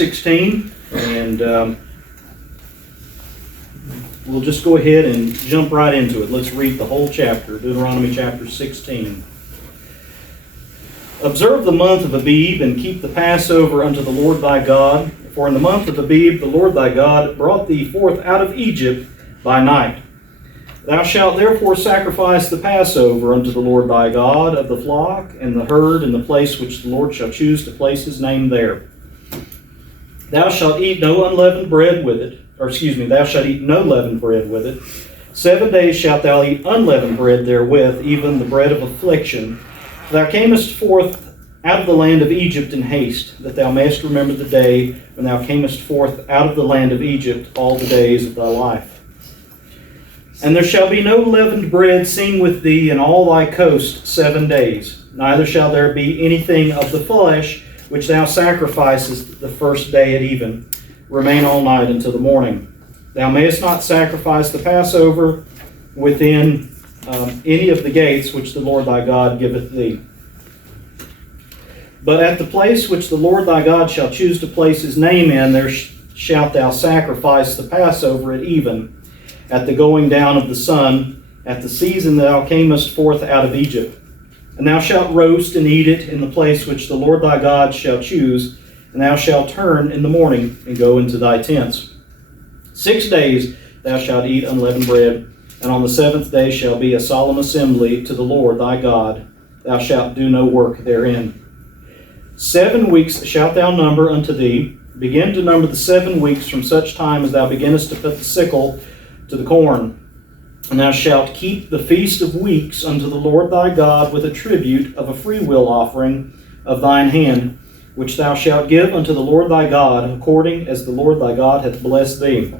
16, and we'll just go ahead and jump right into it. Let's read the whole chapter, Deuteronomy chapter 16. Observe the month of Abib, and keep the Passover unto the Lord thy God. For in the month of Abib the Lord thy God brought thee forth out of Egypt by night. Thou shalt therefore sacrifice the Passover unto the Lord thy God of the flock and the herd in the place which the Lord shall choose to place his name there. Thou shalt eat no unleavened bread with it, thou shalt eat no leavened bread with it. 7 days shalt thou eat unleavened bread therewith, even the bread of affliction. Thou camest forth out of the land of Egypt in haste, that thou mayest remember the day when thou camest forth out of the land of Egypt all the days of thy life. And there shall be no leavened bread seen with thee in all thy coast 7 days, neither shall there be anything of the flesh which thou sacrificest the first day at even. Remain all night until the morning. Thou mayest not sacrifice the Passover within any of the gates which the Lord thy God giveth thee. But at the place which the Lord thy God shall choose to place his name in, there shalt thou sacrifice the Passover at even, at the going down of the sun, at the season that thou camest forth out of Egypt. And thou shalt roast and eat it in the place which the Lord thy God shall choose, and thou shalt turn in the morning and go into thy tents. 6 days thou shalt eat unleavened bread, and on the 7th day shall be a solemn assembly to the Lord thy God. Thou shalt do no work therein. 7 weeks shalt thou number unto thee. Begin to number the 7 weeks from such time as thou beginnest to put the sickle to the corn. And thou shalt keep the feast of weeks unto the Lord thy God with a tribute of a freewill offering of thine hand, which thou shalt give unto the Lord thy God, according as the Lord thy God hath blessed thee.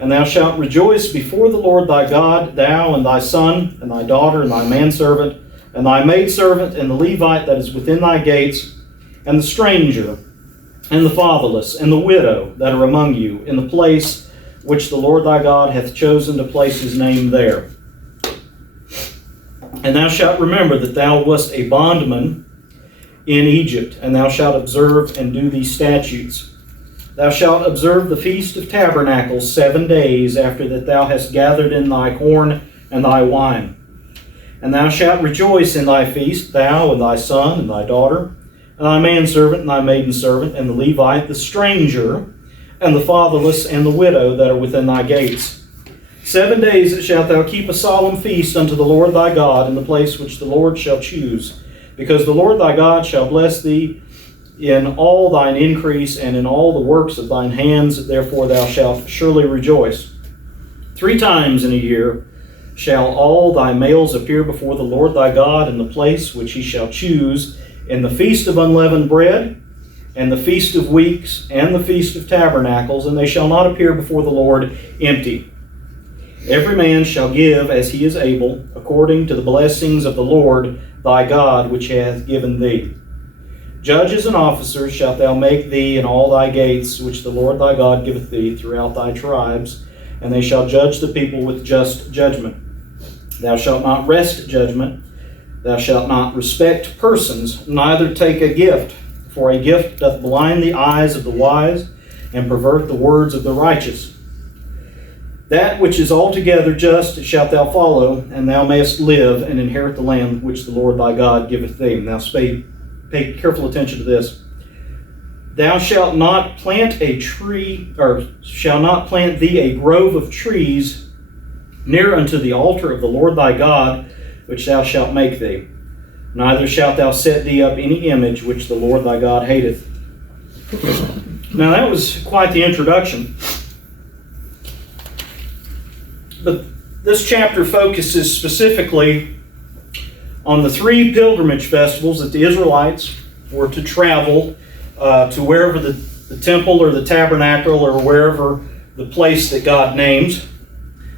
And thou shalt rejoice before the Lord thy God, thou and thy son, and thy daughter, and thy manservant, and thy maidservant, and the Levite that is within thy gates, and the stranger, and the fatherless, and the widow that are among you, in the place which the Lord thy God hath chosen to place his name there. And thou shalt remember that thou wast a bondman in Egypt, and thou shalt observe and do these statutes. Thou shalt observe the Feast of Tabernacles 7 days after that thou hast gathered in thy corn and thy wine. And thou shalt rejoice in thy feast, thou and thy son and thy daughter, and thy manservant and thy maidservant, and the Levite, the stranger, and the fatherless, and the widow that are within thy gates. 7 days shalt thou keep a solemn feast unto the Lord thy God in the place which the Lord shall choose, because the Lord thy God shall bless thee in all thine increase and in all the works of thine hands. Therefore thou shalt surely rejoice. 3 times in a year shall all thy males appear before the Lord thy God in the place which he shall choose, in the feast of unleavened bread, and the feast of weeks, and the feast of tabernacles, and they shall not appear before the Lord empty. Every man shall give as he is able, according to the blessings of the Lord thy God, which he hath given thee. Judges and officers shalt thou make thee in all thy gates, which the Lord thy God giveth thee throughout thy tribes, and they shall judge the people with just judgment. Thou shalt not wrest judgment, thou shalt not respect persons, neither take a gift, for a gift doth blind the eyes of the wise, and pervert the words of the righteous. That which is altogether just shalt thou follow, and thou mayest live and inherit the land which the Lord thy God giveth thee. Now pay careful attention to this. Thou shalt not plant a tree, or shall not plant thee a grove of trees near unto the altar of the Lord thy God, which thou shalt make thee. Neither shalt thou set thee up any image which the Lord thy God hateth. Now that was quite the introduction. But this chapter focuses specifically on the 3 pilgrimage festivals that the Israelites were to travel to wherever the temple or the tabernacle or wherever the place that God names.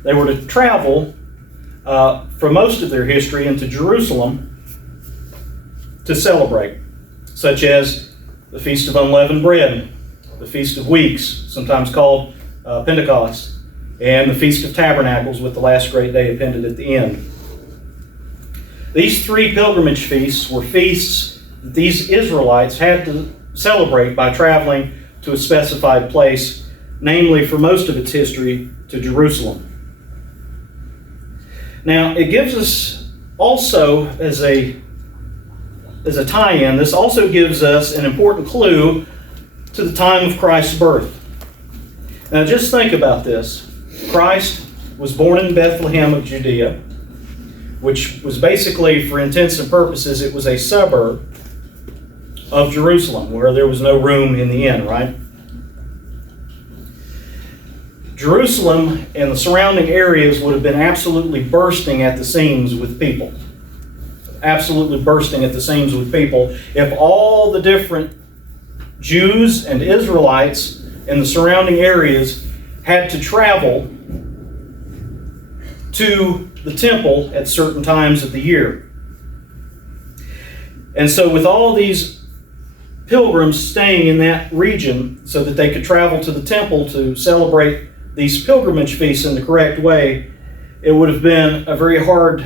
They were to travel for most of their history into Jerusalem to celebrate, such as the Feast of Unleavened Bread, the Feast of Weeks, sometimes called Pentecost, and the Feast of Tabernacles, with the last great day appended at the end. These 3 pilgrimage feasts were feasts that these Israelites had to celebrate by traveling to a specified place, namely for most of its history to Jerusalem. Now, it gives us also, as a tie-in, this also gives us an important clue to the time of Christ's birth. Now, just think about this. Christ was born in Bethlehem of Judea, which was basically, for intents and purposes, it was a suburb of Jerusalem, where there was no room in the inn, right? Jerusalem and the surrounding areas would have been absolutely bursting at the seams with people. Absolutely bursting at the seams with people if all the different Jews and Israelites in the surrounding areas had to travel to the temple at certain times of the year. And so with all these pilgrims staying in that region so that they could travel to the temple to celebrate these pilgrimage feasts in the correct way, it would have been a very hard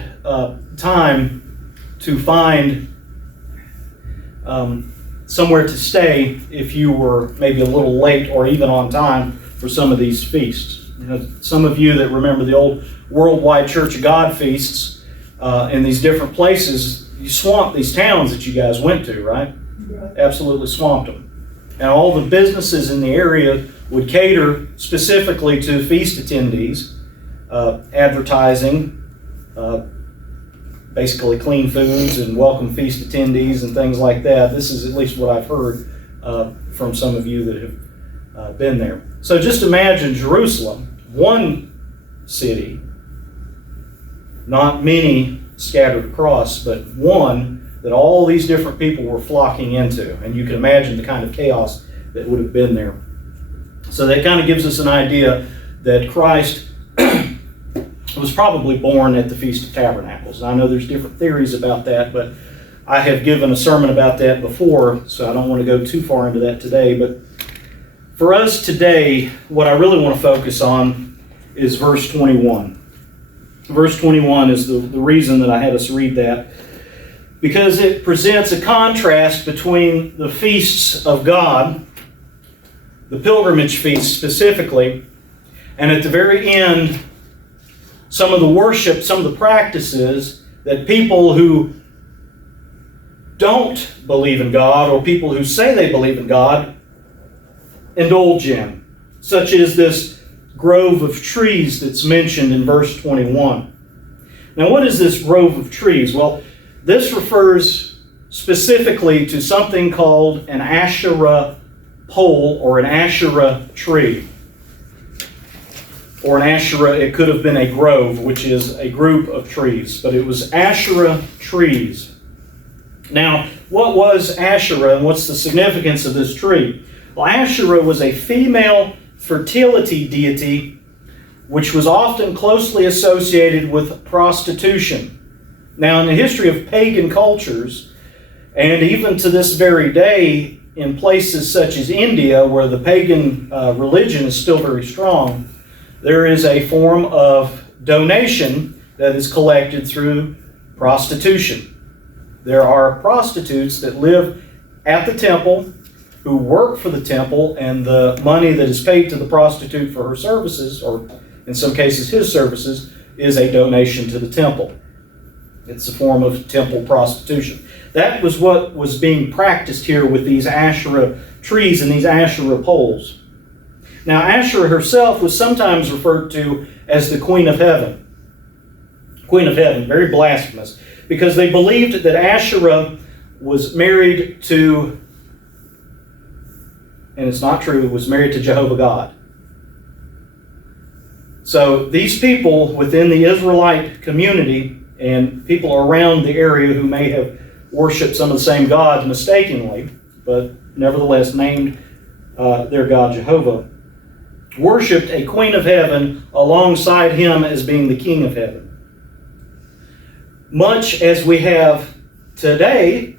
time to find somewhere to stay if you were maybe a little late or even on time for some of these feasts. You know, some of you that remember the old worldwide Church of God feasts in these different places, you swamped these towns that you guys went to, right? Absolutely swamped them. And all the businesses in the area would cater specifically to feast attendees, advertising, basically clean foods and welcome feast attendees and things like that. This is at least what I've heard from some of you that have been there. So just imagine Jerusalem, one city, not many scattered across, but one that all these different people were flocking into. And you can imagine the kind of chaos that would have been there. So that kind of gives us an idea that Christ was probably born at the Feast of Tabernacles. And I know there's different theories about that, but I have given a sermon about that before, so I don't want to go too far into that today. But for us today, what I really want to focus on is verse 21. Verse 21 is the reason that I had us read that, because it presents a contrast between the feasts of God, the pilgrimage feasts specifically, and at the very end, some of the worship, some of the practices that people who don't believe in God, or people who say they believe in God, indulge in, such as this grove of trees that's mentioned in verse 21. Now, what is this grove of trees? Well, this refers specifically to something called an Asherah pole or an Asherah tree. Or an Asherah, it could have been a grove, which is a group of trees, but it was Asherah trees. Now, what was Asherah and what's the significance of this tree? Well, Asherah was a female fertility deity which was often closely associated with prostitution. Now, in the history of pagan cultures, and even to this very day, in places such as India, where the pagan religion is still very strong, there is a form of donation that is collected through prostitution. There are prostitutes that live at the temple, who work for the temple, and the money that is paid to the prostitute for her services, or in some cases his services, is a donation to the temple. It's a form of temple prostitution. That was what was being practiced here with these Asherah trees and these Asherah poles. Now, Asherah herself was sometimes referred to as the Queen of Heaven. Queen of Heaven, very blasphemous, because they believed that Asherah was married to, and it's not true, was married to Jehovah God. So these people within the Israelite community and people around the area who may have worshipped some of the same gods mistakenly, but nevertheless named their God Jehovah, worshipped a Queen of Heaven alongside him as being the King of Heaven. Much as we have today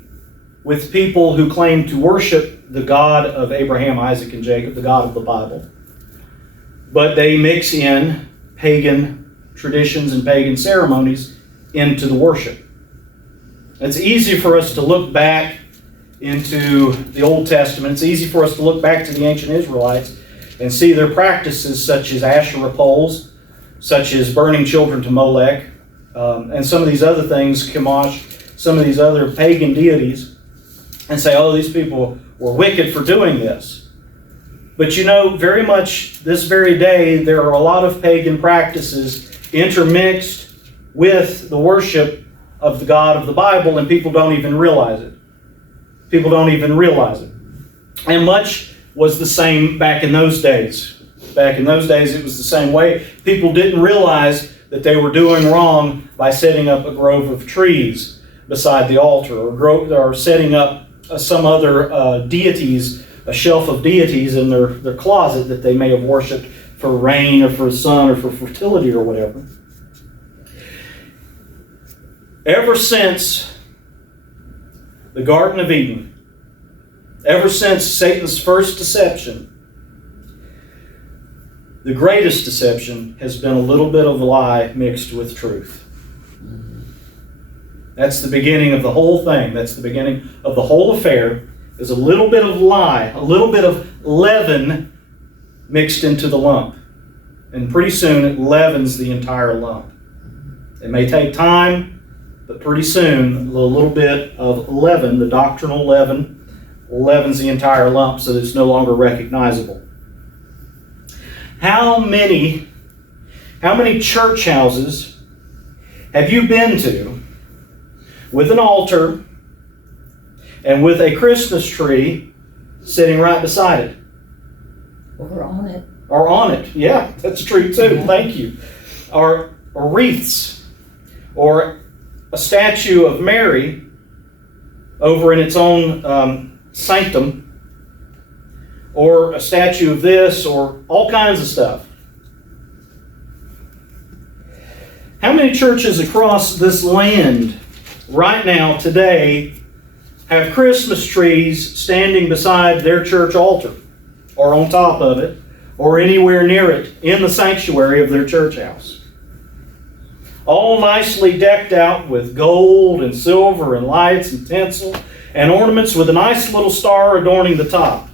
with people who claim to worship the God of Abraham, Isaac, and Jacob, the God of the Bible, but they mix in pagan traditions and pagan ceremonies into the worship. It's easy for us to look back into the Old Testament, it's easy for us to look back to the ancient Israelites and see their practices such as Asherah poles, such as burning children to Molech, and some of these other things, Chemosh, some of these other pagan deities, and say, oh, these people were wicked for doing this. But you know, very much this very day, there are a lot of pagan practices intermixed with the worship of the God of the Bible, and people don't even realize it. People don't even realize it. And much was the same back in those days. Back in those days, it was the same way. People didn't realize that they were doing wrong by setting up a grove of trees beside the altar, or setting up some other deities, a shelf of deities in their closet that they may have worshipped for rain or for sun or for fertility or whatever. Ever since the Garden of Eden, ever since Satan's first deception, the greatest deception has been a little bit of a lie mixed with truth. That's the beginning of the whole thing. That's the beginning of the whole affair, is a little bit of lie, a little bit of leaven mixed into the lump. And pretty soon it leavens the entire lump. It may take time, but pretty soon a little bit of leaven, the doctrinal leaven, leavens the entire lump so that it's no longer recognizable. How many church houses have you been to with an altar and with a Christmas tree sitting right beside it? Or on it. Or on it. Yeah, that's true too. Yeah. Thank you. Or wreaths. Or a statue of Mary over in its own sanctum. Or a statue of this, or all kinds of stuff. How many churches across this land right now, today, have Christmas trees standing beside their church altar, or on top of it, or anywhere near it, in the sanctuary of their church house? All nicely decked out with gold and silver and lights and tinsel and ornaments with a nice little star adorning the top.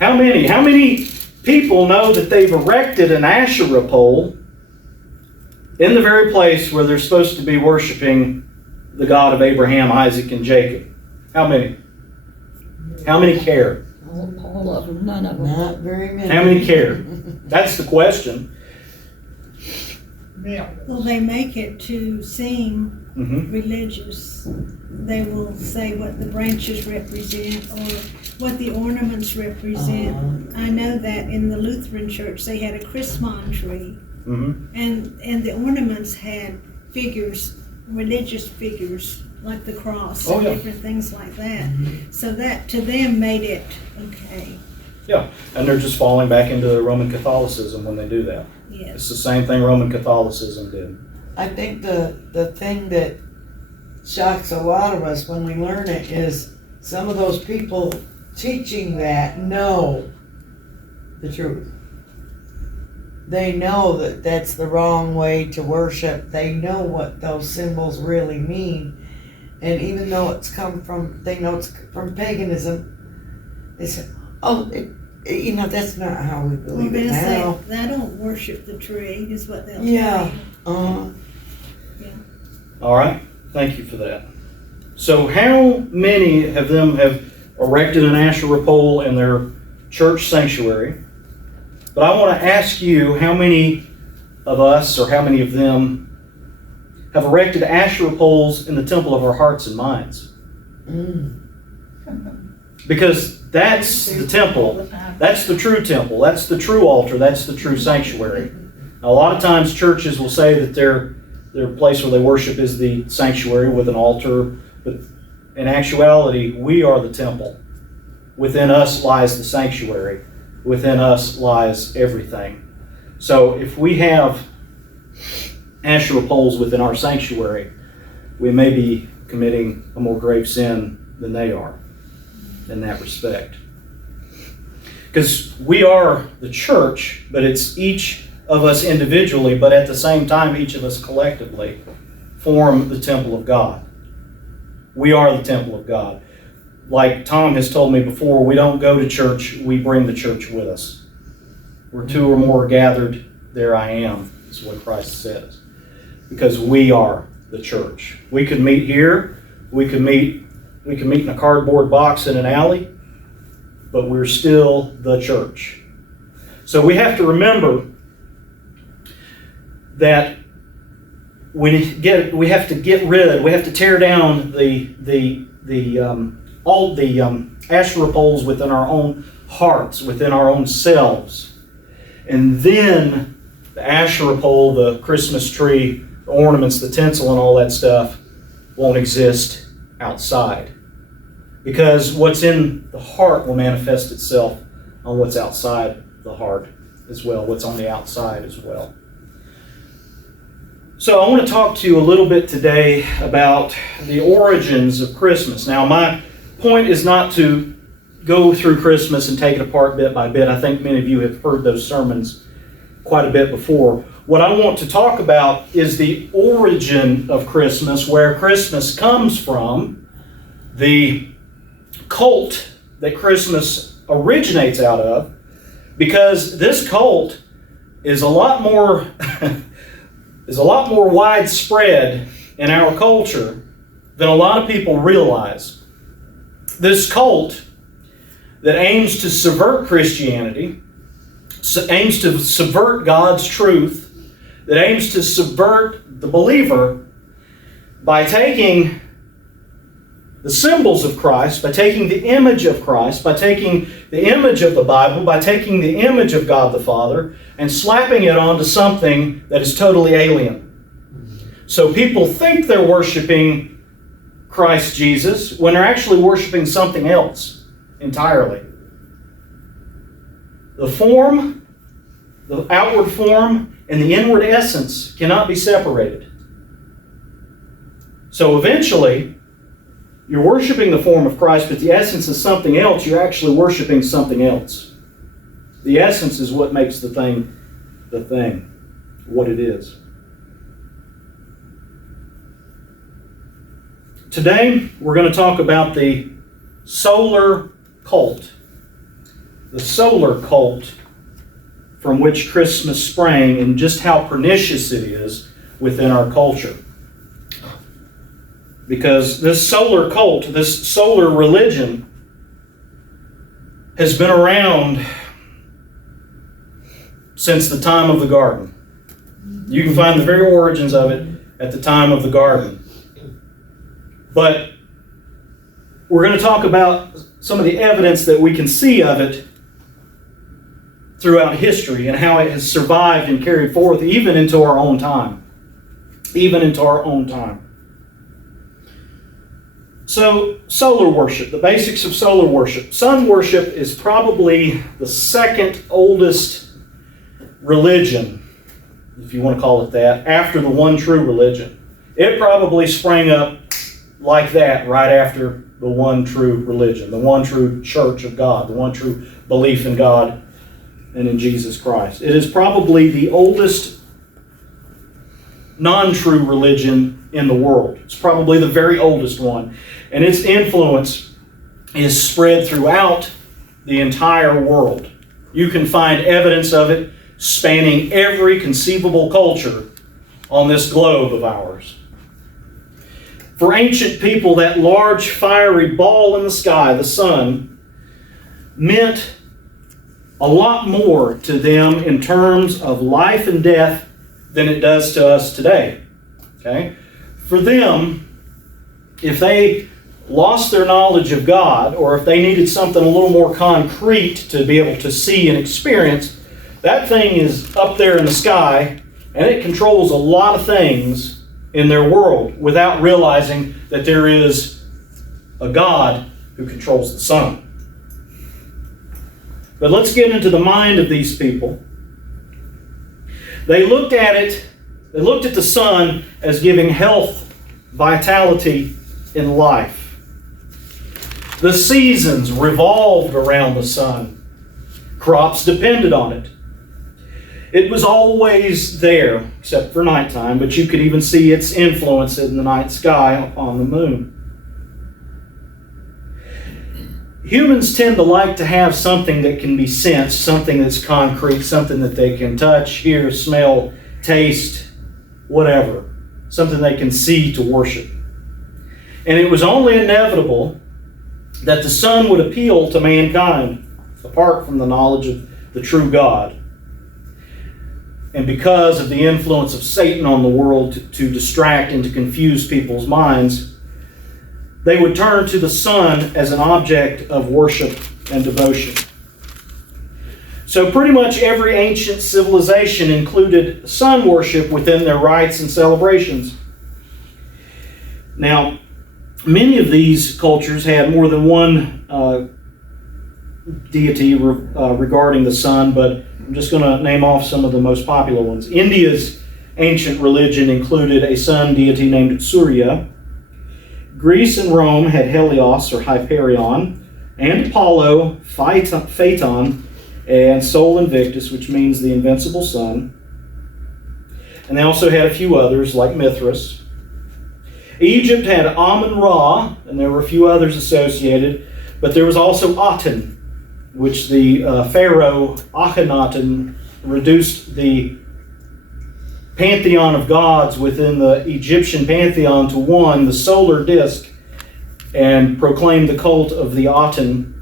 How many people know that they've erected an Asherah pole in the very place where they're supposed to be worshiping the God of Abraham, Isaac, and Jacob? How many? How many care? All of them, none of them. Not very many. How many care? That's the question. Yeah. Well, they make it to seem religious. They will say what the branches represent or what the ornaments represent. I know that in the Lutheran church they had a Christmas tree, and the ornaments had figures, religious figures like the cross and different things like that. So that to them made it okay. Yeah, and they're just falling back into Roman Catholicism when they do that. Yes. It's the same thing Roman Catholicism did. I think the thing that shocks a lot of us when we learn it is some of those people teaching that know the truth. They know that that's the wrong way to worship. They know what those symbols really mean. And even though they know it's from paganism, they say, oh, that's not how we believe it now. Say, I don't worship the tree, is what they'll tell you. Yeah. All right. Thank you for that. So how many of them have erected an Asherah pole in their church sanctuary? But I want to ask you, how many of us, or how many of them, have erected Asherah poles in the temple of our hearts and minds? Because that's the temple. That's the true temple. That's the true altar. That's the true sanctuary. Now, a lot of times churches will say that their place where they worship is the sanctuary with an altar, but in actuality, we are the temple. Within us lies the sanctuary. Within us lies everything. So if we have Asherah poles within our sanctuary, we may be committing a more grave sin than they are in that respect. Because we are the church, but it's each of us individually, but at the same time, each of us collectively form the temple of God. We are the temple of God. Like Tom has told me before, we don't go to church, we bring the church with us. Where two or more are gathered, there I am, is what Christ says. Because we are the church. We could meet here, we could meet in a cardboard box in an alley, but we're still the church. So we have to remember that we have to tear down all the Asherah poles within our own hearts, within our own selves. And then the Asherah pole, the Christmas tree, the ornaments, the tinsel, and all that stuff won't exist outside. Because what's in the heart will manifest itself on what's outside the heart as well, what's on the outside as well. So I want to talk to you a little bit today about the origins of Christmas. Now, my point is not to go through Christmas and take it apart bit by bit. I think many of you have heard those sermons quite a bit before. What I want to talk about is the origin of Christmas, where Christmas comes from, the cult that Christmas originates out of, because this cult is a lot more widespread in our culture than a lot of people realize. This cult that aims to subvert Christianity, aims to subvert God's truth, that aims to subvert the believer by taking the symbols of Christ, by taking the image of Christ, by taking the image of the Bible, by taking the image of God the Father, and slapping it onto something that is totally alien. So people think they're worshiping Christ Jesus when they're actually worshiping something else entirely. The form, the outward form, and the inward essence cannot be separated. So eventually, you're worshiping the form of Christ, but the essence is something else. You're actually worshiping something else. The essence is what makes the thing, what it is. Today, we're going to talk about the solar cult. The solar cult from which Christmas sprang, and just how pernicious it is within our culture. Because this solar cult, this solar religion, has been around since the time of the garden. You can find the very origins of it at the time of the garden. But we're going to talk about some of the evidence that we can see of it throughout history and how it has survived and carried forth even into our own time. Even into our own time. So, solar worship, the basics of solar worship. Sun worship is probably the second oldest religion, if you want to call it that, after the one true religion. It probably sprang up like that right after the one true religion, the one true church of God, the one true belief in God and in Jesus Christ. It is probably the oldest non-true religion in the world. It's probably the very oldest one. And its influence is spread throughout the entire world. You can find evidence of it spanning every conceivable culture on this globe of ours. For ancient people, that large fiery ball in the sky, the sun, meant a lot more to them in terms of life and death than it does to us today. Okay? For them, if they lost their knowledge of God, or if they needed something a little more concrete to be able to see and experience, that thing is up there in the sky, and it controls a lot of things in their world without realizing that there is a God who controls the sun. But let's get into the mind of these people. They looked at the sun as giving health, vitality, and life. The seasons revolved around the sun. Crops depended on it. It was always there, except for nighttime, but you could even see its influence in the night sky on the moon. Humans tend to like to have something that can be sensed, something that's concrete, something that they can touch, hear, smell, taste, whatever. Something they can see to worship. And it was only inevitable that the sun would appeal to mankind, apart from the knowledge of the true God. And because of the influence of Satan on the world to distract and to confuse people's minds, they would turn to the sun as an object of worship and devotion. So pretty much every ancient civilization included sun worship within their rites and celebrations. Now, many of these cultures had more than one deity regarding the sun, but I'm just going to name off some of the most popular ones. India's ancient religion included a sun deity named Surya. Greece and Rome had Helios or Hyperion, and Apollo, Phaeton, and Sol Invictus, which means the invincible sun. And they also had a few others like Mithras. Egypt had Amun-Ra, and there were a few others associated, but there was also Aten, which the pharaoh Akhenaten reduced the pantheon of gods within the Egyptian pantheon to one, the solar disk, and proclaimed the cult of the Aten.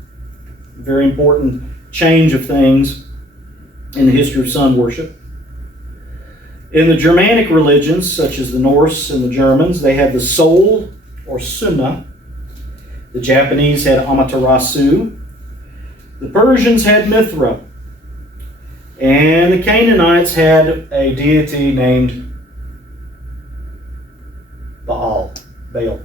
Very important change of things in the history of sun worship. In the Germanic religions, such as the Norse and the Germans, they had the Sol or Sunna. The Japanese had Amaterasu. The Persians had Mithra. And the Canaanites had a deity named Baal. Baal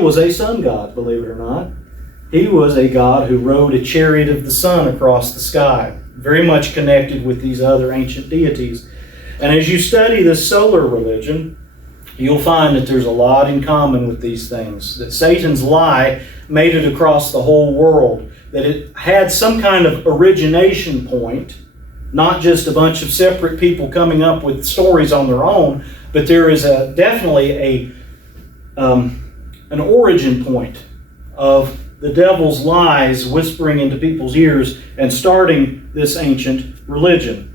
was a sun god, believe it or not. He was a god who rode a chariot of the sun across the sky, very much connected with these other ancient deities. And as you study this solar religion, you'll find that there's a lot in common with these things, that Satan's lie made it across the whole world, that it had some kind of origination point, not just a bunch of separate people coming up with stories on their own, but there is definitely an origin point of the devil's lies whispering into people's ears and starting this ancient religion.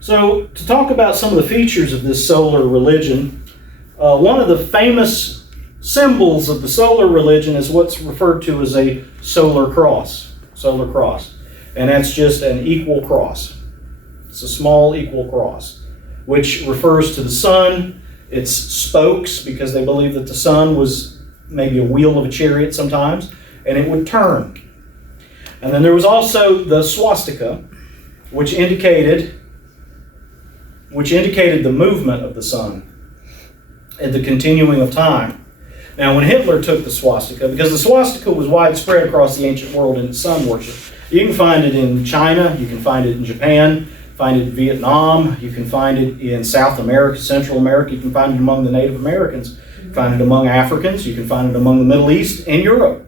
So, to talk about some of the features of this solar religion, one of the famous symbols of the solar religion is what's referred to as a solar cross. Solar cross. And that's just an equal cross. It's a small equal cross, which refers to the sun, its spokes, because they believe that the sun was maybe a wheel of a chariot sometimes, and it would turn. And then there was also the swastika, which indicated the movement of the sun and the continuing of time. Now, when Hitler took the swastika, because the swastika was widespread across the ancient world in its sun worship, you can find it in China, you can find it in Japan, find it in Vietnam, you can find it in South America, Central America, you can find it among the Native Americans, you can find it among Africans, you can find it among the Middle East and Europe.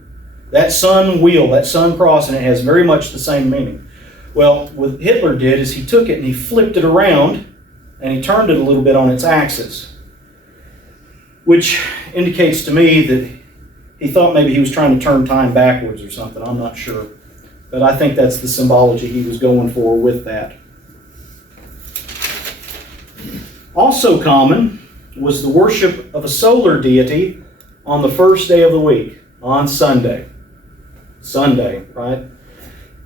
That sun wheel, that sun cross, and it has very much the same meaning. Well, what Hitler did is he took it and he flipped it around and he turned it a little bit on its axis, which indicates to me that he thought maybe he was trying to turn time backwards or something. I'm not sure. But I think that's the symbology he was going for with that. Also common was the worship of a solar deity on the first day of the week, on Sunday. Sunday, right?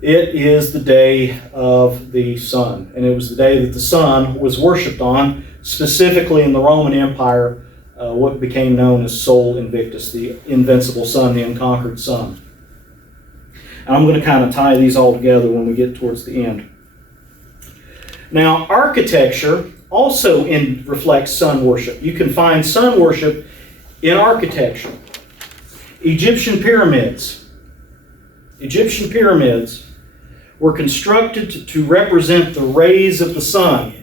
It is the day of the sun, and it was the day that the sun was worshipped on, specifically in the Roman Empire, what became known as Sol Invictus, the invincible sun, the unconquered sun. And I'm going to kind of tie these all together when we get towards the end. Now, architecture also reflects sun worship. You can find sun worship in architecture. Egyptian pyramids were constructed to represent the rays of the sun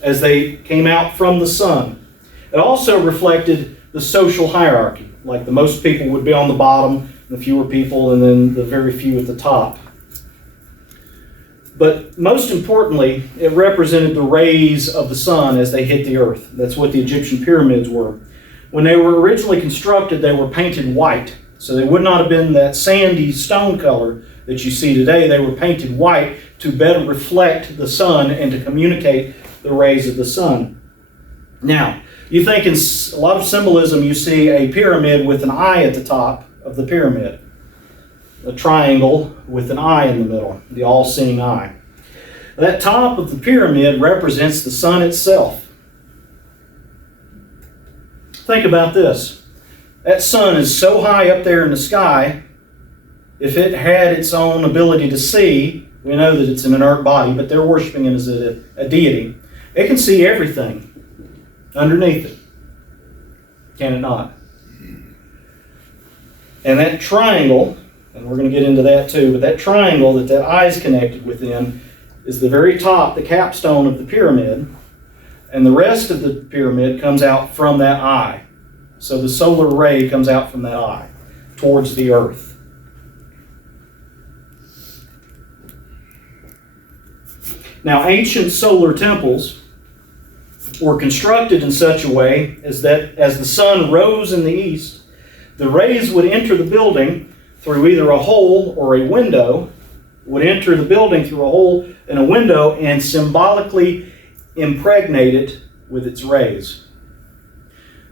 as they came out from the sun. It also reflected the social hierarchy, like the most people would be on the bottom, the fewer people, and then the very few at the top. But most importantly, it represented the rays of the sun as they hit the earth. That's what the Egyptian pyramids were. When they were originally constructed, they were painted white. So they would not have been that sandy stone color that you see today. They were painted white to better reflect the sun and to communicate the rays of the sun. Now, you think in a lot of symbolism you see a pyramid with an eye at the top of the pyramid. A triangle with an eye in the middle, the all-seeing eye. That top of the pyramid represents the sun itself. Think about this. That sun is so high up there in the sky, if it had its own ability to see, we know that it's an inert body, but they're worshiping it as a deity. It can see everything underneath it. Can it not? And that triangle, and we're going to get into that too, but that triangle that eye is connected within is the very top, the capstone of the pyramid, and the rest of the pyramid comes out from that eye. So the solar ray comes out from that eye towards the earth. Now, ancient solar temples were constructed in such a way as that as the sun rose in the east, the rays would enter the building through either a hole or a window, would enter the building through a hole in a window and symbolically impregnate it with its rays.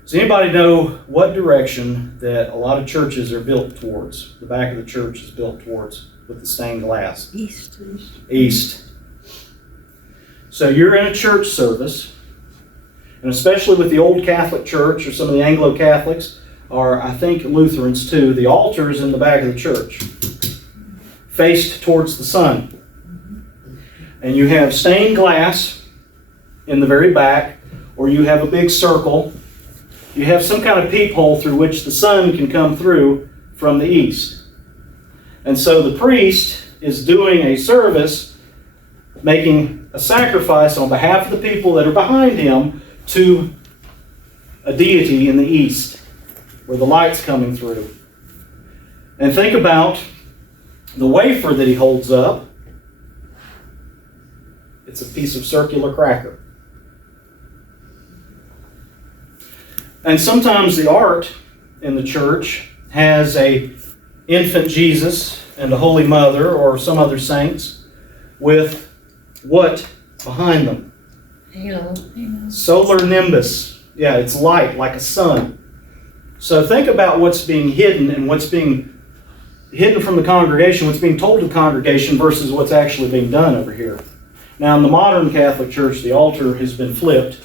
Does anybody know what direction that a lot of churches are built towards? The back of the church is built towards with the stained glass. East. East. So you're in a church service, and especially with the old Catholic Church or some of the Anglo-Catholics, or I think Lutherans too, the altar is in the back of the church, faced towards the sun. And you have stained glass in the very back, or you have a big circle. You have some kind of peephole through which the sun can come through from the east. And so the priest is doing a service, making a sacrifice on behalf of the people that are behind him to a deity in the east, where the light's coming through. And think about the wafer that he holds up. It's a piece of circular cracker. And sometimes the art in the church has a infant Jesus and a Holy Mother or some other saints with what behind them? Halo. Solar nimbus. Yeah, it's light like a sun. So think about what's being hidden and what's being hidden from the congregation, what's being told to the congregation versus what's actually being done over here. Now in the modern Catholic Church, the altar has been flipped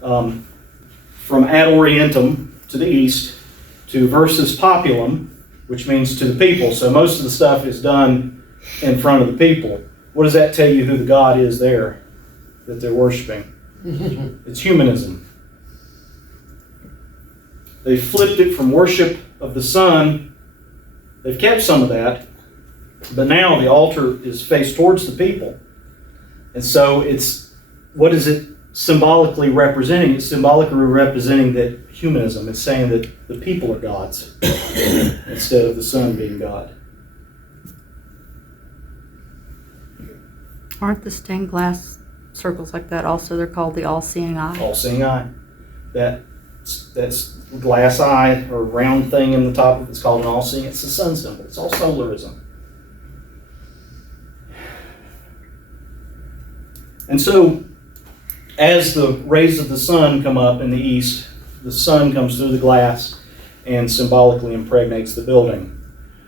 from ad orientem to the east to versus populum, which means to the people. So most of the stuff is done in front of the people. What does that tell you who the God is there that they're worshiping? It's humanism. They flipped it from worship of the sun. They've kept some of that, but now the altar is faced towards the people. And so what is it symbolically representing? It's symbolically representing that humanism. It's saying that the people are gods instead of the sun being God. Aren't the stained glass circles like that also, they're called the all-seeing eye? All-seeing eye. That's glass eye or round thing in the top of it's called an all-seeing. It's a sun symbol. It's all solarism. And so as the rays of the sun come up in the east, the sun comes through the glass and symbolically impregnates the building.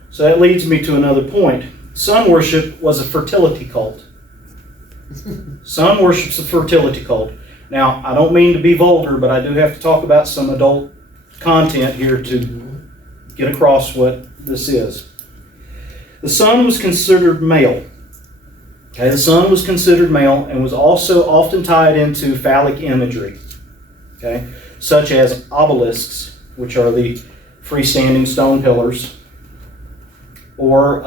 So that leads me to another point. Sun worship was a fertility cult. Sun worship's a fertility cult. Now, I don't mean to be vulgar, but I do have to talk about some adult content here to get across what this is. The sun was considered male. Okay, the sun was considered male and was also often tied into phallic imagery, okay, such as obelisks, which are the freestanding stone pillars, or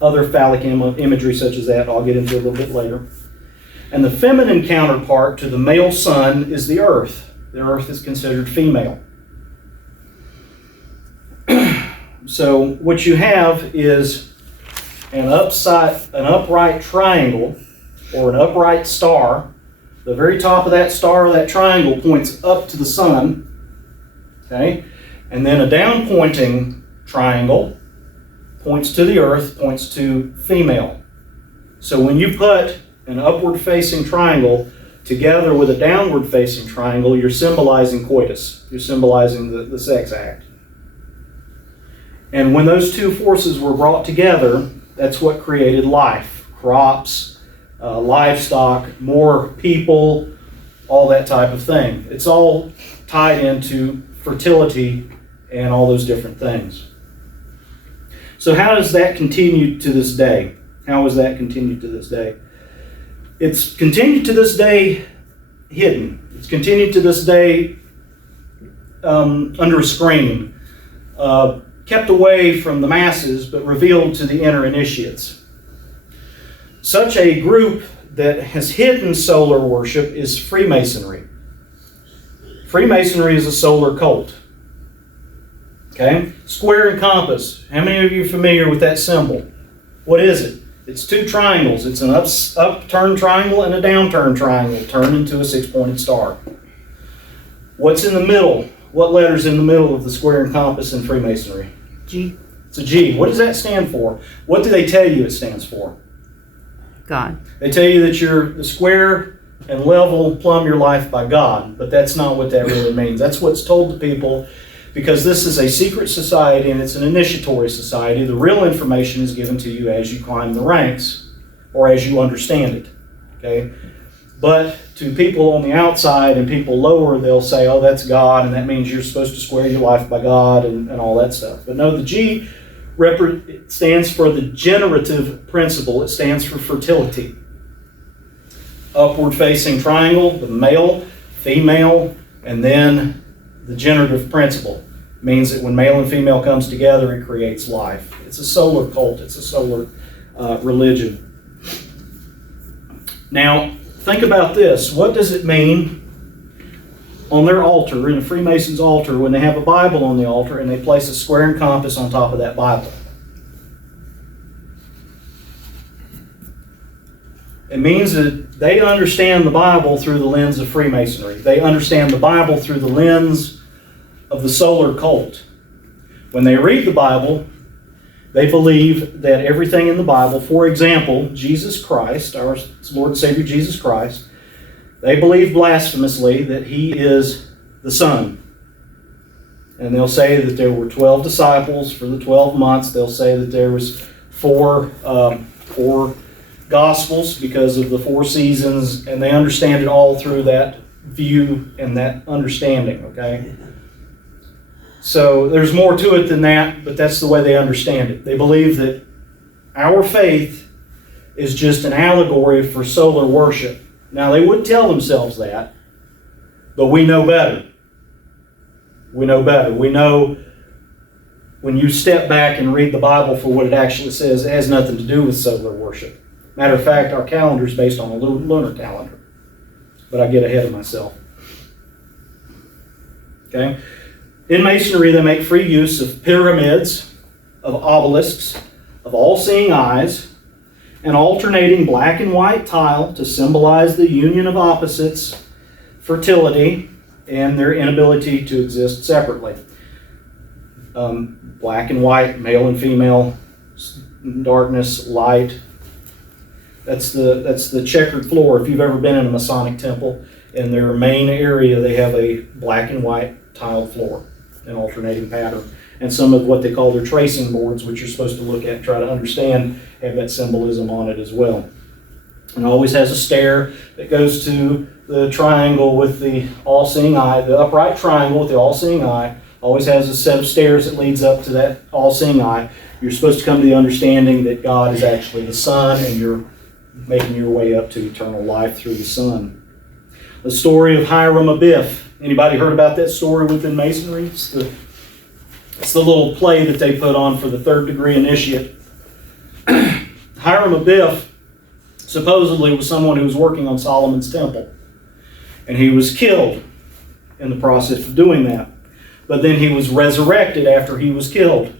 other phallic imagery such as that I'll get into a little bit later. And the feminine counterpart to the male sun is the earth. The earth is considered female. So what you have is an upright triangle or an upright star The very top of that star, or that triangle, points up to the sun. Okay? And then a down pointing triangle points to the earth, points to female. So when you put an upward facing triangle together with a downward facing triangle, you're symbolizing coitus. You're symbolizing the sex act. And when those two forces were brought together, that's what created life. Crops, livestock, more people, all that type of thing. It's all tied into fertility and all those different things. So how does that continue to this day? How is that continued to this day? It's continued to this day hidden. It's continued to this day under a screen, kept away from the masses, but revealed to the inner initiates. Such a group that has hidden solar worship is Freemasonry. Freemasonry is a solar cult. Okay? Square and compass. How many of you are familiar with that symbol? What is it? It's two triangles. It's an upturned triangle and a downturned triangle turned into a six-pointed star. What's in the middle? What letter's in the middle of the square and compass in Freemasonry? G. It's a G. What does that stand for? What do they tell you it stands for? God. They tell you that you're the square and level plumb your life by God, but that's not what that really means. That's what's told to people because this is a secret society and it's an initiatory society. The real information is given to you as you climb the ranks or as you understand it. Okay? But to people on the outside and people lower, they'll say, oh, that's God, and that means you're supposed to square your life by God and all that stuff. But no, the G it stands for the generative principle. It stands for fertility. Upward facing triangle, the male, female, and then the generative principle. It means that when male and female comes together, it creates life. It's a solar cult. It's a solar religion. Now, think about this. What does it mean on their altar, in a Freemason's altar, when they have a Bible on the altar and they place a square and compass on top of that Bible? It means that they understand the Bible through the lens of Freemasonry. They understand the Bible through the lens of the solar cult. When they read the Bible, they believe that everything in the Bible, for example, Jesus Christ, our Lord and Savior Jesus Christ, they believe blasphemously that He is the Son. And they'll say that there were 12 disciples for the 12 months. They'll say that there was four Gospels because of the 4 seasons, and they understand it all through that view and that understanding, okay? So there's more to it than that, but that's the way they understand it. They believe that our faith is just an allegory for solar worship. Now, they would tell themselves that, but we know better. We know better. We know when you step back and read the Bible for what it actually says, it has nothing to do with solar worship. Matter of fact, our calendar is based on a lunar calendar. But I get ahead of myself. Okay? In Masonry, they make free use of pyramids, of obelisks, of all-seeing eyes, an alternating black and white tile to symbolize the union of opposites, fertility, and their inability to exist separately. Black and white, male and female, darkness, light. That's the checkered floor. If you've ever been in a Masonic temple, in their main area, they have a black and white tiled floor, an alternating pattern. And some of what they call their tracing boards, which you're supposed to look at and try to understand, have that symbolism on it as well. And it always has a stair that goes to the triangle with the all-seeing eye, the upright triangle with the all-seeing eye, always has a set of stairs that leads up to that all-seeing eye. You're supposed to come to the understanding that God is actually the Son, and you're making your way up to eternal life through the Son. The story of Hiram Abiff. Anybody heard about that story within Masonry? It's the little play that they put on for the 3rd degree initiate. Hiram Abiff supposedly was someone who was working on Solomon's temple. And he was killed in the process of doing that. But then he was resurrected after he was killed.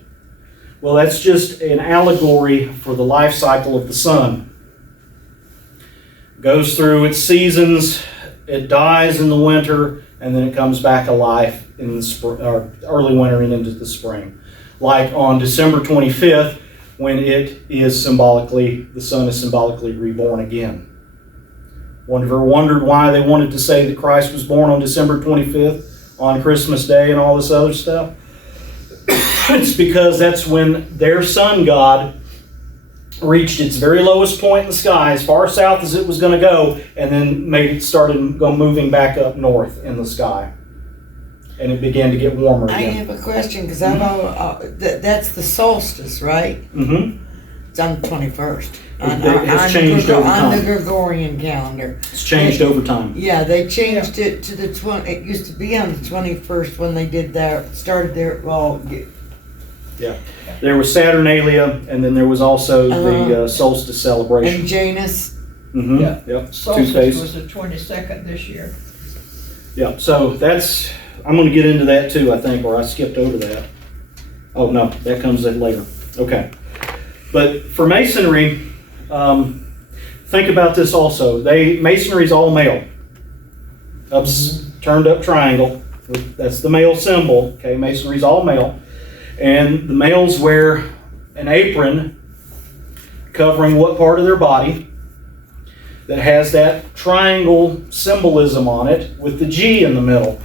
Well, that's just an allegory for the life cycle of the sun. goes through its seasons, it dies in the winter, and then it comes back alive in the or early winter and into the spring. Like on December 25th, when it is symbolically, the sun is symbolically reborn again. Ever wondered why they wanted to say that Christ was born on December 25th, on Christmas Day and all this other stuff? It's because that's when their sun god reached its very lowest point in the sky, as far south as it was going to go, and then started moving back up north in the sky. And it began to get warmer I again. have a question, because that's the solstice, right? Mm-hmm. It's on the 21st. It has changed over On the time. Gregorian calendar. It's changed over time. Yeah, they changed it to the it used to be on the 21st when they did that, started their, Yeah. There was Saturnalia, and then there was also the solstice celebration. and Janus. Mm-hmm. Yeah. Yep. Solstice Two-faced. was the 22nd this year. Yeah. So that's, I'm going to get into that too, I think, or I skipped over that. Oh, no, that comes in later. Okay. But for Masonry, think about this also. Masonry is all male. Turned up triangle. That's the male symbol. Okay, Masonry is all male. And the males wear an apron covering what part of their body that has that triangle symbolism on it with the G in the middle.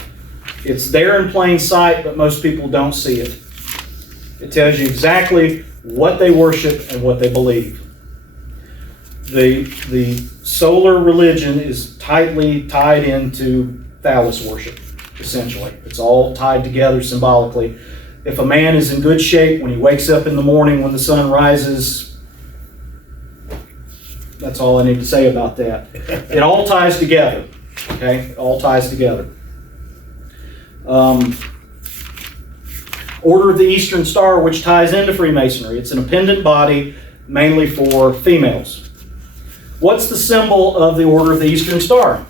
It's there in plain sight, but most people don't see it. It tells you exactly what they worship and what they believe. The solar religion is tightly tied into phallus worship, essentially. It's all tied together symbolically. If a man is in good shape when he wakes up in the morning when the sun rises, that's all I need to say about that. It all ties together. Okay? It all ties together. Order of the Eastern Star, which ties into Freemasonry. It's an appendant body, mainly for females. What's the symbol of the Order of the Eastern Star?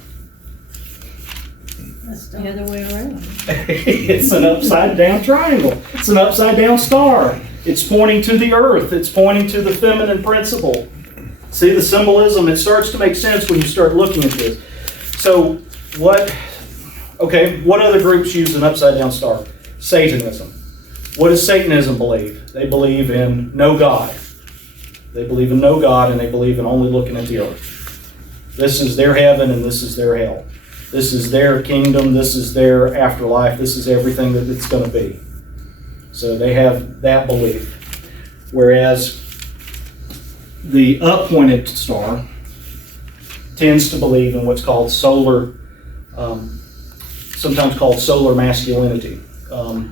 That's The other way around. It's an upside down triangle. It's an upside down star. It's pointing to the earth. It's pointing to the feminine principle. See the symbolism? It starts to make sense when you start looking at this. So what other groups use an upside down star? Satanism. What does Satanism believe? They believe in no God. They believe in no God, and they believe in only looking at the earth. This is their heaven and this is their hell. This is their kingdom. This is their afterlife. This is everything that it's going to be. So they have that belief. Whereas the up-pointed star tends to believe in what's called solar, sometimes called solar masculinity,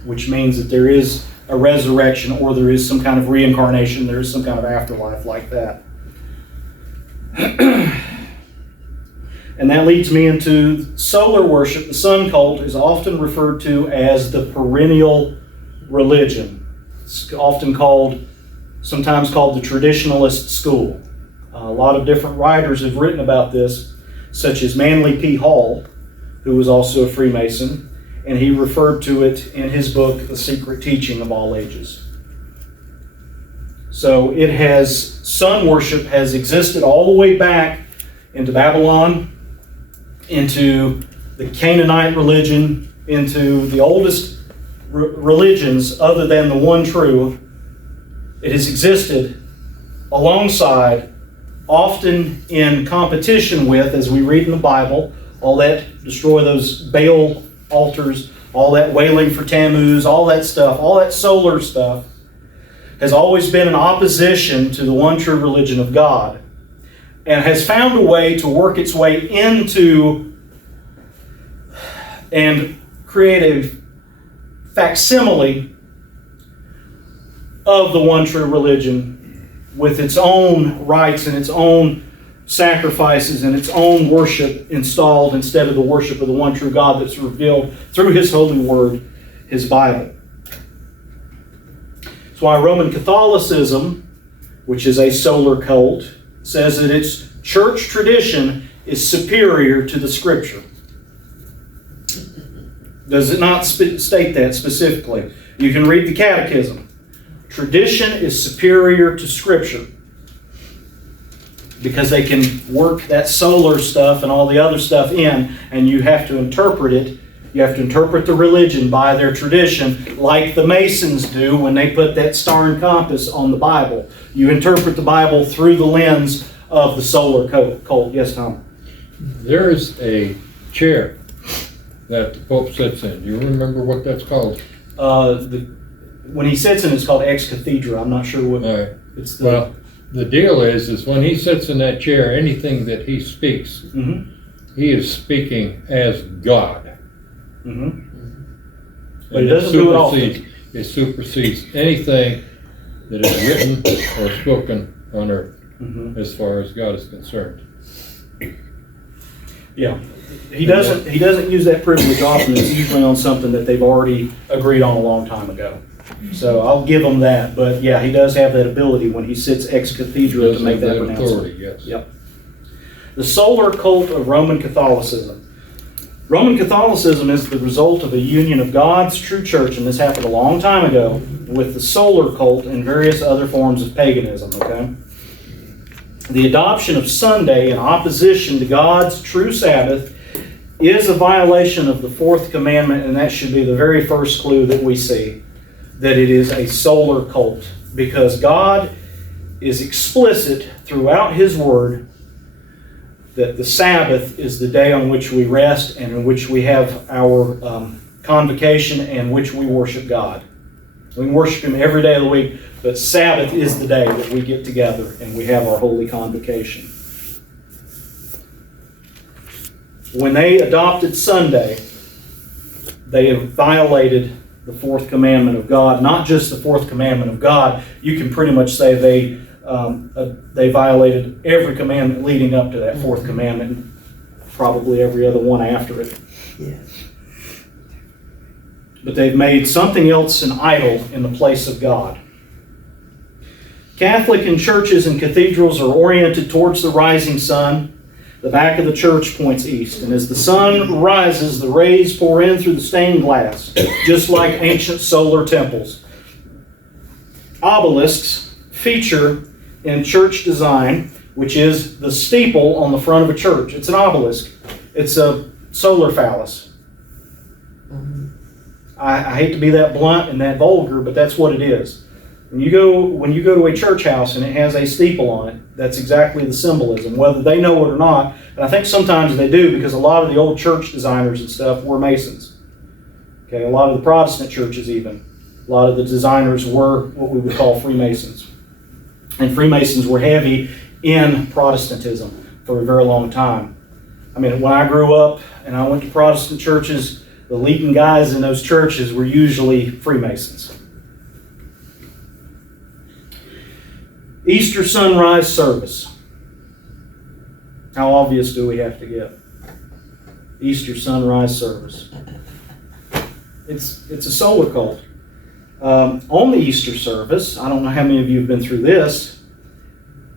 which means that there is a resurrection or there is some kind of reincarnation, there is some kind of afterlife like that. And that leads me into solar worship. The sun cult is often referred to as the perennial religion. It's often sometimes called the traditionalist school. A lot of different writers have written about this, such as Manly P. Hall, who was also a Freemason, and he referred to it in his book, The Secret Teaching of All Ages. So sun worship has existed all the way back into Babylon, into the Canaanite religion, into the oldest religions other than the one true. It has existed alongside, often in competition with, as we read in the Bible, all that, destroy those Baal altars, all that wailing for Tammuz, all that stuff, all that solar stuff, has always been in opposition to the one true religion of God, and has found a way to work its way into and create a facsimile of the one true religion with its own rites and its own sacrifices and its own worship installed instead of the worship of the one true God that's revealed through His holy word, His Bible. That's why Roman Catholicism, which is a solar cult, says that its church tradition is superior to the Scripture. Does it not state that specifically? You can read the Catechism. Tradition is superior to Scripture. because they can work that solar stuff and all the other stuff in, and you have to interpret it. You have to interpret the religion by their tradition, like the Masons do when they put that star and compass on the Bible. You interpret the Bible through the lens of the solar cult. Yes, Tom? There is a chair that the Pope sits in. Do you remember what that's called? When he sits in, it's called ex cathedra. I'm not sure what All right. it's. The, Well, the deal is when he sits in that chair, anything that he speaks, Mhm. he is speaking as God. Mhm. But he doesn't do it often. It supersedes anything that is written or spoken on earth, Mhm. as far as God is concerned. Yeah, he doesn't use that privilege often. It's usually on something that they've already agreed on a long time ago. So I'll give him that. But yeah, he does have that ability when he sits ex cathedra Does to make have that pronouncement. authority, yes. Yep. The solar cult of Roman Catholicism. Roman Catholicism is the result of a union of God's true church, and this happened a long time ago, with the solar cult and various other forms of paganism, okay? The adoption of Sunday in opposition to God's true Sabbath is a violation of the fourth commandment, and that should be the very first clue that we see, that it is a solar cult, because God is explicit throughout His Word that the Sabbath is the day on which we rest and in which we have our convocation and which we worship God. We can worship Him every day of the week, but Sabbath is the day that we get together and we have our holy convocation. When they adopted Sunday, they have violated the fourth commandment of God. Not just the fourth commandment of God. You can pretty much say they violated every commandment leading up to that fourth commandment, probably every other one after it. Yes. But they've made something else an idol in the place of God. Catholic and churches and cathedrals are oriented towards the rising sun. The back of the church points east, and as the sun rises, the rays pour in through the stained glass, just like ancient solar temples. Obelisks feature in church design, which is the steeple on the front of a church. It's an obelisk. It's a solar phallus. I hate to be that blunt and that vulgar, but that's what it is. When you go to a church house and it has a steeple on it, that's exactly the symbolism, whether they know it or not. And I think sometimes they do, because a lot of the old church designers and stuff were Masons. Okay, a lot of the Protestant churches even. A lot of the designers were what we would call Freemasons. And Freemasons were heavy in Protestantism for a very long time. I mean, when I grew up and I went to Protestant churches, the leading guys in those churches were usually Freemasons. Easter sunrise service. How obvious do we have to get? Easter sunrise service. It's a solar cult. On the Easter service, I don't know how many of you have been through this,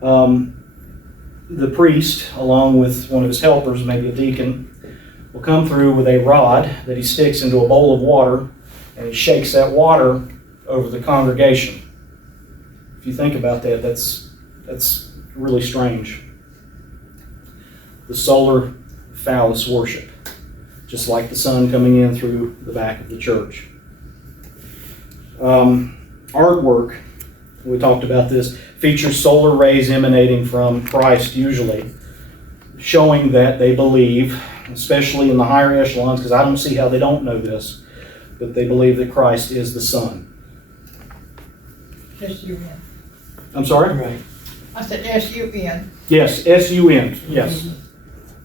the priest, along with one of his helpers, maybe a deacon, will come through with a rod that he sticks into a bowl of water, and he shakes that water over the congregation. If you think about that, that's really strange. The solar phallus worship, just like the sun coming in through the back of the church. Artwork, we talked about this, features solar rays emanating from Christ usually, showing that they believe, especially in the higher echelons, because I don't see how they don't know this, but they believe that Christ is the Son. S-U-N. I'm sorry? Right. I said S-U-N. Yes, S-U-N, yes.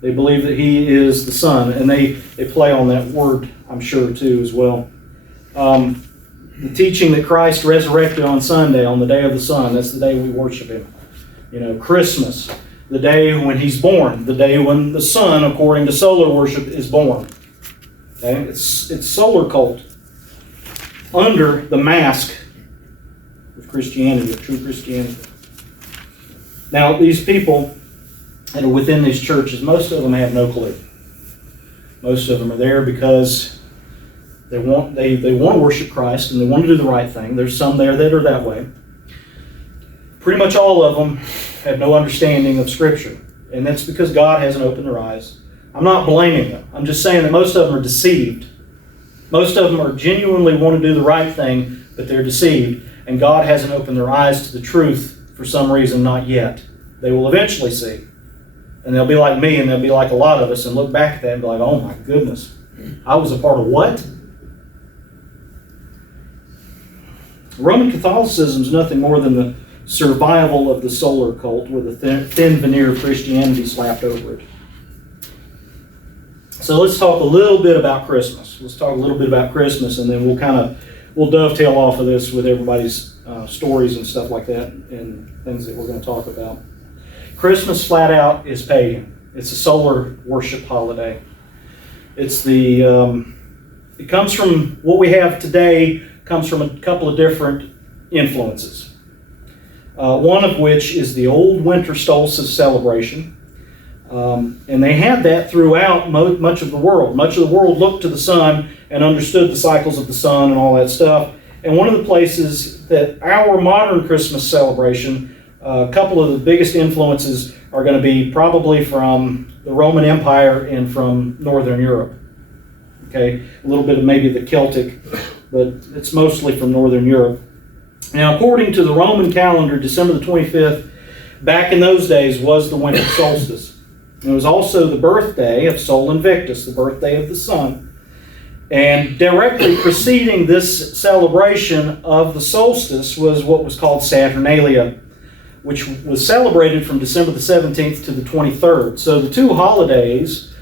They believe that He is the Son, and they play on that word, I'm sure, too, as well. The teaching that Christ resurrected on Sunday, on the day of the sun, that's the day we worship Him. You know, Christmas, the day when He's born, the day when the sun, according to solar worship, is born. Okay? It's solar cult under the mask of Christianity, of true Christianity. Now, these people that are within these churches, most of them have no clue. Most of them are there because they want to worship Christ and they want to do the right thing. There's some there that are that way. Pretty much all of them have no understanding of Scripture. And that's because God hasn't opened their eyes. I'm not blaming them. I'm just saying that most of them are deceived. Most of them are genuinely want to do the right thing, but they're deceived. And God hasn't opened their eyes to the truth for some reason, not yet. They will eventually see. And they'll be like me, and they'll be like a lot of us, and look back at that and be like, oh my goodness, I was a part of what? Roman Catholicism is nothing more than the survival of the solar cult with a thin veneer of Christianity slapped over it. So let's talk a little bit about Christmas. Let's talk a little bit about Christmas, and then we'll dovetail off of this with everybody's stories and stuff like that and things that we're going to talk about. Christmas flat out is pagan. It's a solar worship holiday. It's it comes from what we have today, comes from a couple of different influences. One of which is the old winter solstice celebration. And they had that throughout much of the world. Much of the world looked to the sun and understood the cycles of the sun and all that stuff. And one of the places that our modern Christmas celebration, a couple of the biggest influences are going to be probably from the Roman Empire and from Northern Europe. Okay, a little bit of maybe the Celtic, but it's mostly from Northern Europe. Now, according to the Roman calendar, December the 25th, back in those days, was the winter solstice. It was also the birthday of Sol Invictus, the birthday of the sun. And directly preceding this celebration of the solstice was what was called Saturnalia, which was celebrated from December the 17th to the 23rd. So the two holidays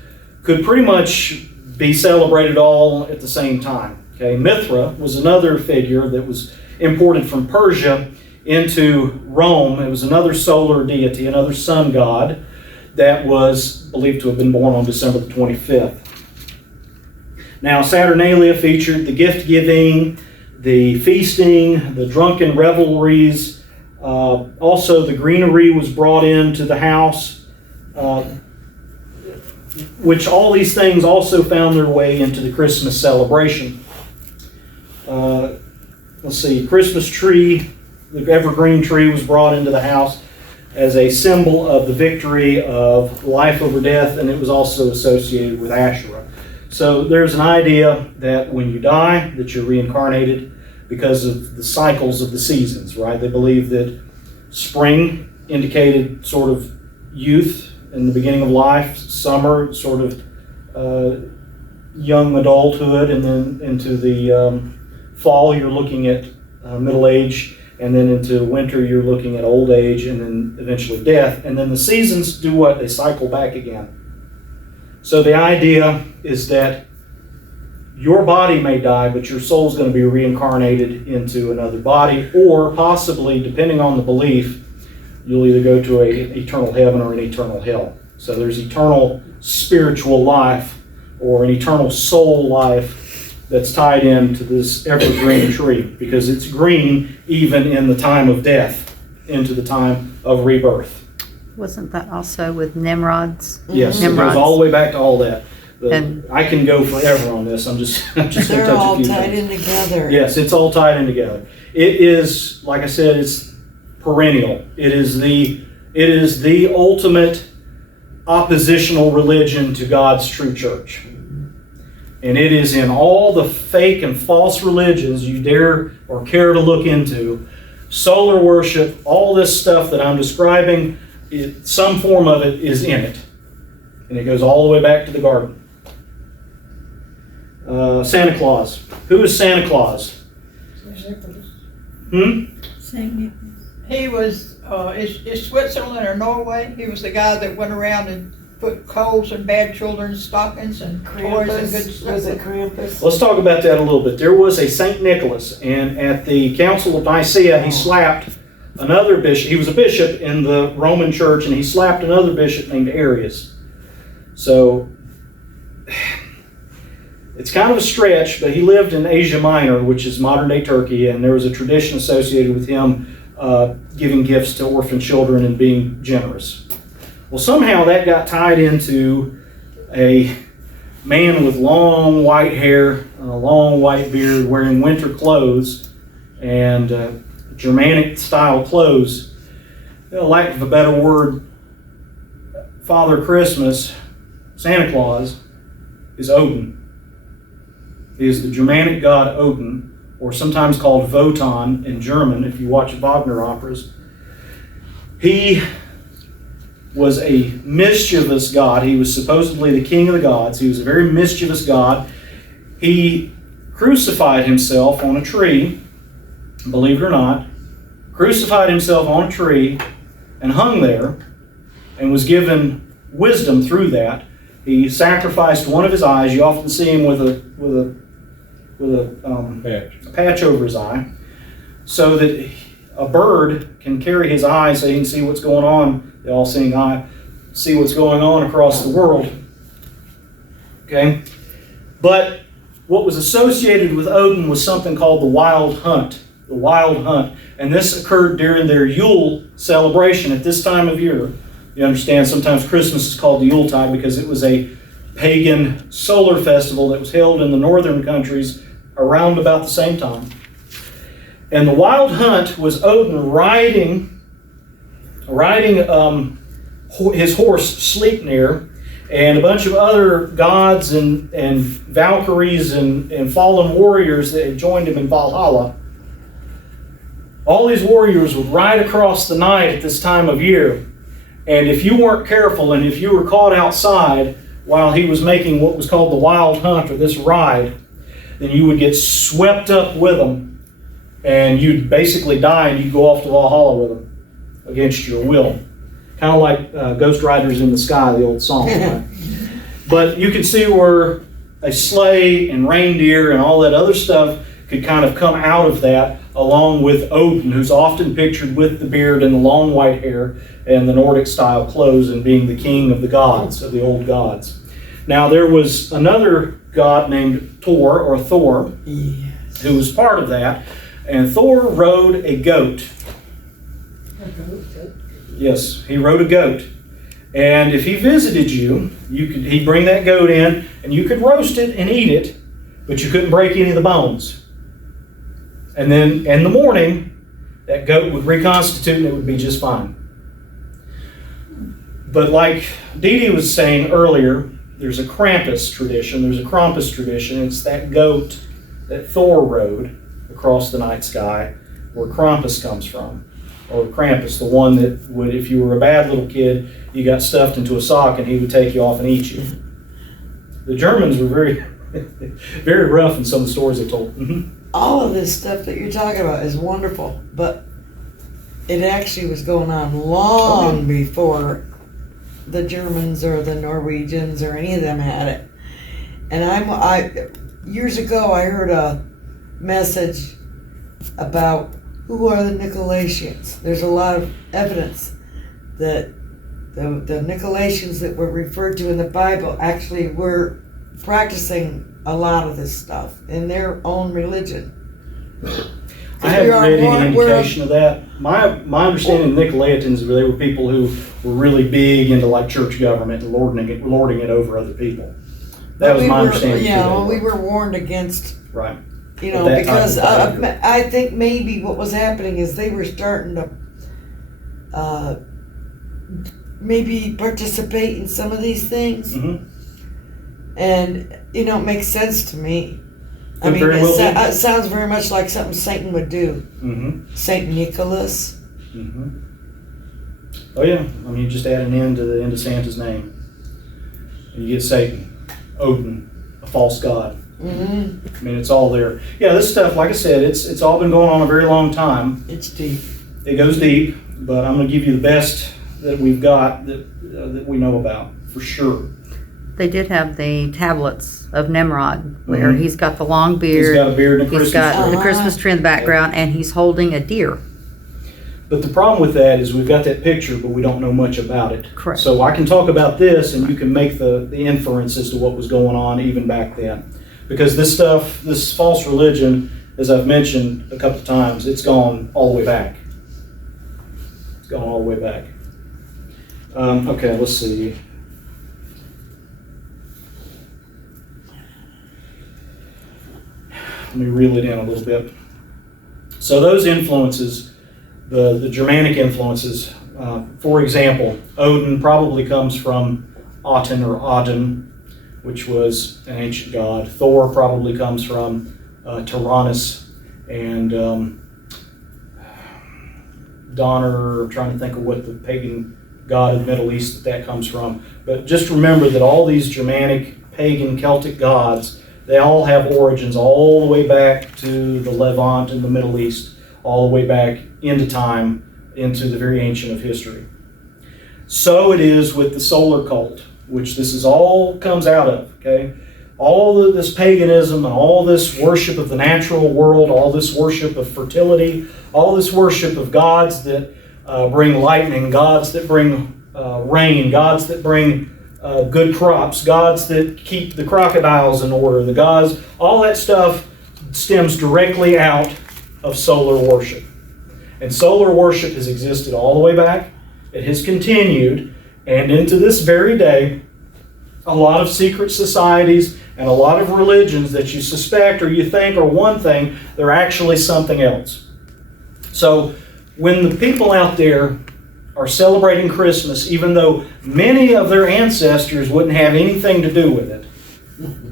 could pretty much be celebrated all at the same time. Okay, Mithra was another figure that was imported from Persia into Rome. It was another solar deity, another sun god that was believed to have been born on December the 25th. Now, Saturnalia featured the gift-giving, the feasting, the drunken revelries. Also, the greenery was brought into the house, which all these things also found their way into the Christmas celebration. Let's see, Christmas tree, the evergreen tree was brought into the house as a symbol of the victory of life over death, and it was also associated with Asherah. So there's an idea that when you die, that you're reincarnated because of the cycles of the seasons, right? They believe that spring indicated sort of youth in the beginning of life, summer sort of young adulthood, and then into the fall you're looking at middle age, and then into winter you're looking at old age, and then eventually death. And then the seasons do what? They cycle back again. So the idea is that your body may die, but your soul's going to be reincarnated into another body, or possibly, depending on the belief, you'll either go to an eternal heaven or an eternal hell. So there's eternal spiritual life or an eternal soul life that's tied into this evergreen tree, because it's green even in the time of death, into the time of rebirth. Wasn't that also with Nimrod's? Yes, it goes all the way back to all that. And I can go forever on this. I'm just going to touch a few things. They're all tied things. in together. Yes, it's all tied in together. It is, like I said, it's perennial. It is the ultimate oppositional religion to God's true church. And it is in all the fake and false religions you dare or care to look into. Solar worship, all this stuff that I'm describing, some form of it is in it. And it goes all the way back to the garden. Santa Claus. Who is Santa Claus? Saint Nicholas. He was, is Switzerland or Norway? He was the guy that went around and put coals in bad children's stockings and toys and good stuff. Was it Krampus? Let's talk about that a little bit. There was a Saint Nicholas, and at the Council of Nicaea, he slapped another bishop. He was a bishop in the Roman Church, and he slapped another bishop named Arius. So it's kind of a stretch, but he lived in Asia Minor, which is modern-day Turkey, and there was a tradition associated with him giving gifts to orphan children and being generous. Well, somehow that got tied into a man with long white hair, a long white beard, wearing winter clothes and Germanic-style clothes. lack of a better word, Father Christmas, Santa Claus, is Odin. He is the Germanic god Odin, or sometimes called Wotan in German if you watch Wagner operas. He was a mischievous god. He was supposedly the king of the gods. He was a very mischievous god. He crucified himself on a tree, believe it or not, crucified himself on a tree and hung there and was given wisdom through that. He sacrificed one of his eyes. You often see him with a patch over his eye, so that a bird can carry his eye so he can see what's going on, the all-seeing eye, see what's going on across the world. Okay? But what was associated with Odin was something called the Wild Hunt. The Wild Hunt. And this occurred during their Yule celebration at this time of year. You understand, sometimes Christmas is called the Yuletide because it was a pagan solar festival that was held in the northern countries around about the same time. And the Wild Hunt was Odin riding his horse Sleipnir, and a bunch of other gods and Valkyries and fallen warriors that had joined him in Valhalla. All these warriors would ride across the night at this time of year. And if you weren't careful, and if you were caught outside while he was making what was called the Wild Hunt, or this ride, then you would get swept up with him, and you'd basically die, and you'd go off to Valhalla with him against your will. Kind of like Ghost Riders in the Sky, the old song. Right? But you can see where a sleigh and reindeer and all that other stuff could kind of come out of that, along with Odin, who's often pictured with the beard and the long white hair and the Nordic style clothes, and being the king of the gods, of the old gods. Now there was another god named Thor, Yes. who was part of that, and Thor rode a goat. Yes, he rode a goat. And if he visited you, he'd bring that goat in, and you could roast it and eat it, but you couldn't break any of the bones. And then in the morning, that goat would reconstitute and it would be just fine. But like Dee Dee was saying earlier, there's a Krampus tradition. It's that goat that Thor rode across the night sky, where Krampus comes from. Or Krampus, the one that would, if you were a bad little kid, you got stuffed into a sock and he would take you off and eat you. The Germans were very, very rough in some of the stories they told. Mm-hmm. All of this stuff that you're talking about is wonderful, but it actually was going on long before the Germans or the Norwegians or any of them had it. And years ago I heard a message about who are the Nicolaitans. There's a lot of evidence that the Nicolaitans that were referred to in the Bible actually were practicing a lot of this stuff in their own religion. I haven't read any indication of that. My understanding of Nicolaitans is they were people who were really big into like church government and lording it over other people. That was my understanding. Yeah, well, we were warned against. Right. You know, because I think maybe what was happening is they were starting to maybe participate in some of these things. Mm-hmm. And, you know, it makes sense to me. I mean, it sounds very much like something Satan would do. Mm-hmm. Saint Nicholas. Mm-hmm. Oh, yeah. I mean, you just add an N to the end of Santa's name. And you get Satan, Odin, a false god. Mm-hmm. I mean, it's all there. Yeah, this stuff, like I said, it's all been going on a very long time. It's deep. It goes deep, but I'm going to give you the best that we've got that we know about, for sure. They did have the tablets of Nimrod, where he's got the long beard. He's got a beard and a Christmas tree. He's got the Christmas tree in the background, and he's holding a deer. But the problem with that is we've got that picture, but we don't know much about it. Correct. So I can talk about this, and you can make the inference as to what was going on even back then. Because this stuff, this false religion, as I've mentioned a couple of times, it's gone all the way back. It's gone all the way back. Okay, let's see. Let me reel it in a little bit. So those influences, the Germanic influences, For example, Odin probably comes from Aten or Aden, which was an ancient god. Thor probably comes from Tyrannus, and Donner, I'm trying to think of what the pagan god of the Middle East that comes from. But just remember that all these Germanic, pagan, Celtic gods, they all have origins all the way back to the Levant in the Middle East, all the way back into time, into the very ancient of history. So it is with the solar cult, which this is all comes out of, okay? All of this paganism and all this worship of the natural world, all this worship of fertility, all this worship of gods that bring lightning, gods that bring rain, gods that bring good crops, gods that keep the crocodiles in order, the gods, all that stuff stems directly out of solar worship. And solar worship has existed all the way back. It has continued, and into this very day, a lot of secret societies and a lot of religions that you suspect or you think are one thing, they're actually something else. So when the people out there are celebrating Christmas, even though many of their ancestors wouldn't have anything to do with it,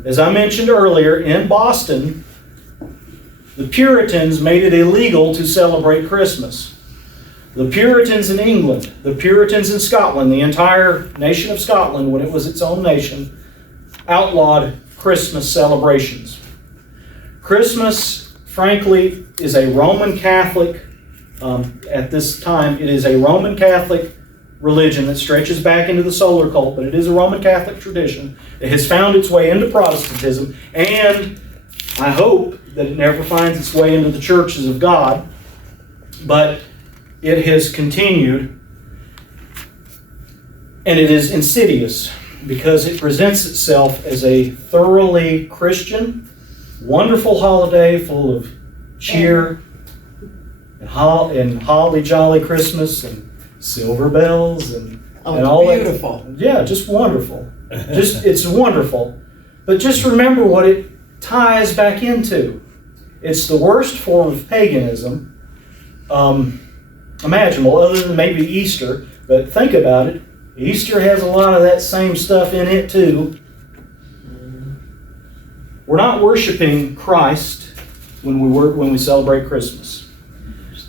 as I mentioned earlier, in Boston, the Puritans made it illegal to celebrate Christmas. The Puritans in England, the Puritans in Scotland, the entire nation of Scotland, when it was its own nation, outlawed Christmas celebrations. Christmas, frankly, is a Roman Catholic, at this time, it is a Roman Catholic religion that stretches back into the solar cult, but it is a Roman Catholic tradition. It has found its way into Protestantism, and I hope that it never finds its way into the churches of God, but it has continued, and it is insidious because it presents itself as a thoroughly Christian, wonderful holiday full of cheer and holly jolly Christmas and silver bells and all beautiful. that. Yeah, just wonderful. It's wonderful. But just remember what it ties back into. It's the worst form of paganism imaginable, other than maybe Easter. But think about it. Easter has a lot of that same stuff in it too. We're not worshiping Christ when we celebrate Christmas.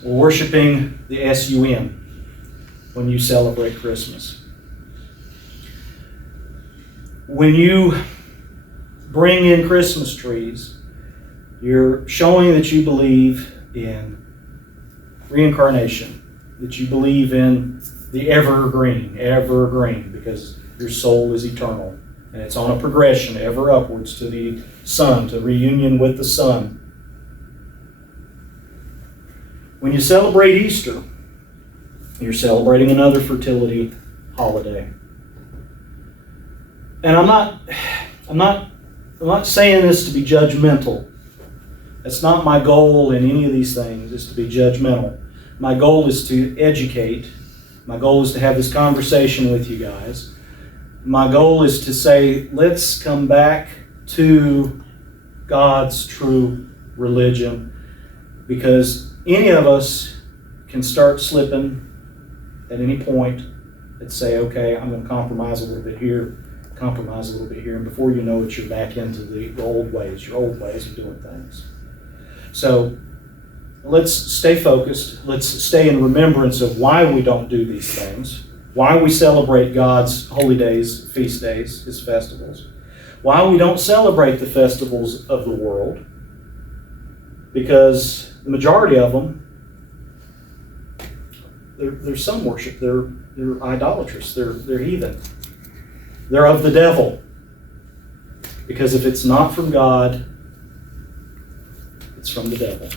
We're worshiping the S-U-N when you celebrate Christmas. When you bring in Christmas trees, you're showing that you believe in reincarnation, that you believe in the evergreen, because your soul is eternal. And it's on a progression ever upwards to the sun, to reunion with the sun. When you celebrate Easter, you're celebrating another fertility holiday. And I'm not saying this to be judgmental. That's not my goal in any of these things, is to be judgmental. My goal is to educate. My goal is to have this conversation with you guys. My goal is to say, let's come back to God's true religion, because any of us can start slipping at any point and say, okay, I'm going to compromise a little bit here, and before you know it, you're back into the old ways, your old ways of doing things. So let's stay focused. Let's stay in remembrance of why we don't do these things, why we celebrate God's holy days, feast days, His festivals, why we don't celebrate the festivals of the world, because the majority of them, they're sun worship, they're idolatrous, they're heathen, they're of the devil. Because if it's not from God, it's from the devil.